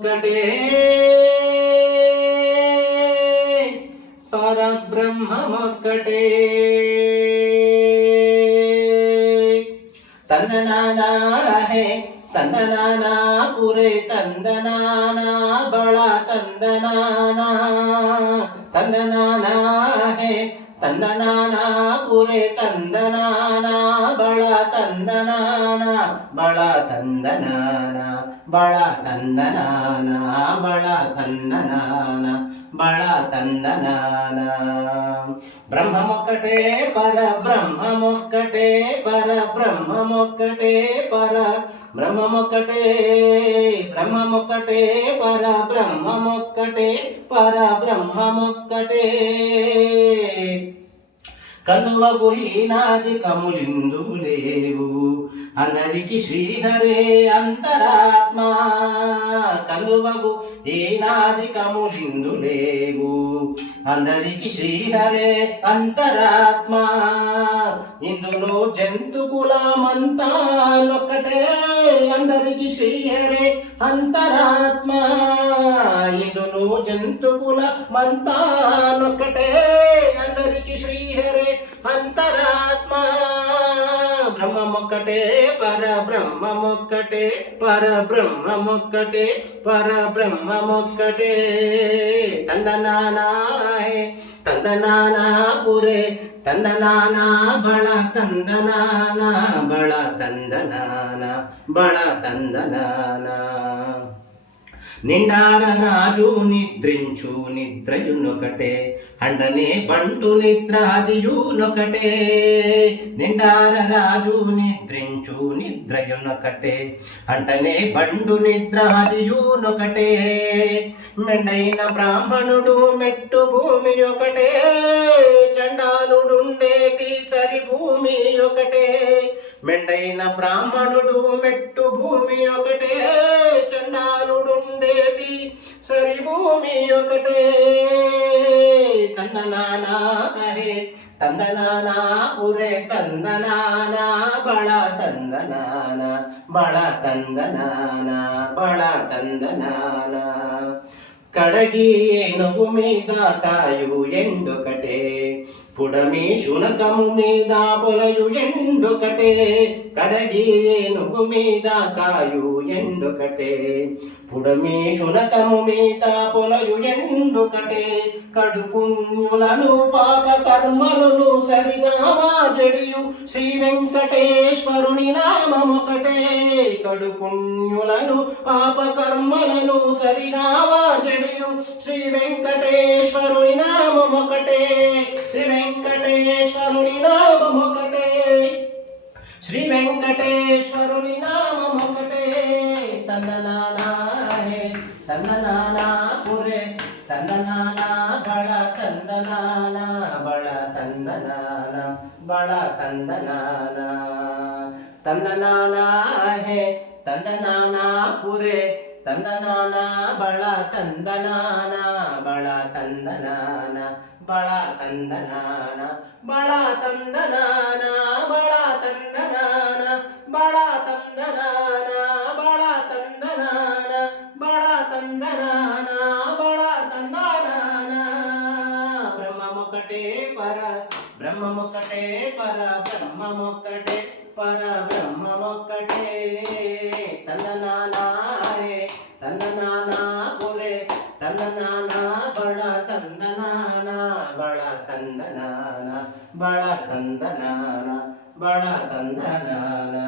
ఒకటే పరబ్రహ్మమొక్కటే తందనానా హే తందనానా పురే తందనానా బళ తందనానా తందనానా హే తందనానా పురే తందనానా బళ తందనానా బళ తందనానా బళ తందనానా బళ తందనానా బళ తందనానా బ్రహ్మమొక్కటే పరబ్రహ్మమొక్కటే పరబ్రహ్మమొక్కటే పరబ్రహ్మమొక్కటే బ్రహ్మమొక్కటే పరబ్రహ్మమొక్కటే పరబ్రహ్మమొక్కటే కలువగు ఈనాది కములిందు లేవు అందరికి శ్రీహరే అంతరాత్మ కలువగు ఈనాది కములిందు లేవు అందరికి శ్రీహరే అంతరాత్మ ఇందులో జంతు కులమంతా ఒక్కటే అందరికి శ్రీహరే అంతరాత్మ ఇందులో జంతు కులమంతా ఒక్కటే అందరికి శ్రీహరే అంతరాత్మ బ్రహ్మమొక్కటే పరబ్రహ్మమొక్కటే పరబ్రహ్మమొక్కటే పరబ్రహ్మమొక్కటే తందనానా తందనానా పురే తందనానా బళ తందనానా బళ తందనానా బళ తందనానా నిండార రాజు నిద్రించు నిద్రయునొకటే అండనే బంటు నిద్రాదియునొకటే నిండార రాజు నిద్రించు నిద్రయునొకటే అంటనే బండు నిద్రాదియునొకటే మెండైన బ్రాహ్మణుడు మెట్టు భూమి ఒకటే చండాలుడుండేటి సరి భూమి ఒకటే మెండైన బ్రాహ్మణుడు మెట్టు భూమి ఒకటే చండాలుడుండేటి సరి భూమి ఒకటే తందనానా హరే తందనానా పురే తందనానా బళ తందనానా బళ తందనానా బళ తందనానా కడగి ఏనుగు మీద కాయు ఎండొకటే పుడమి శునకము మీద పొలయు ఎండొకటే కడగి ఏనుగు మీద కాయు ఎండొకటే పుడమి శునకము మీద పొలయు ఎండొకటే కడుపుణ్యులను పాప కర్మలను సరిగా జడియు శ్రీ వెంకటేశ్వరుని నామమొకటే కడుపుణ్యులను పాప కర్మలను సరిగా జడియు శ్రీ వెంకటేశ్వరుని నామమొకటే శ్రీ వెంకటేశ్వరుని నామమొకటే శ్రీ వెంకటేశ్వరుని నామమొకటే తందనానా హే తందనానా పురే తందనానా బళ తందనానా బళ తందనానా బళ తందనానా తందనానా హే తందనానా పురే తందనానా బళ తందనానా బళ తందనానా బళ తందనానా బళ తందనానా బళ తందనానా బళ తందనానా బళ తందనానా బళ తందనానా బళ తందనానా బ్రహ్మమొక్కటే బ్రహ్మమొక్కటే బ్రహ్మమొక్కటే బ్రహ్మమొక్కటే తందనానా తందనానా పురే తందనానా బళ తందనానా బళ తందనానా బళ తందనానా బళ తందనానా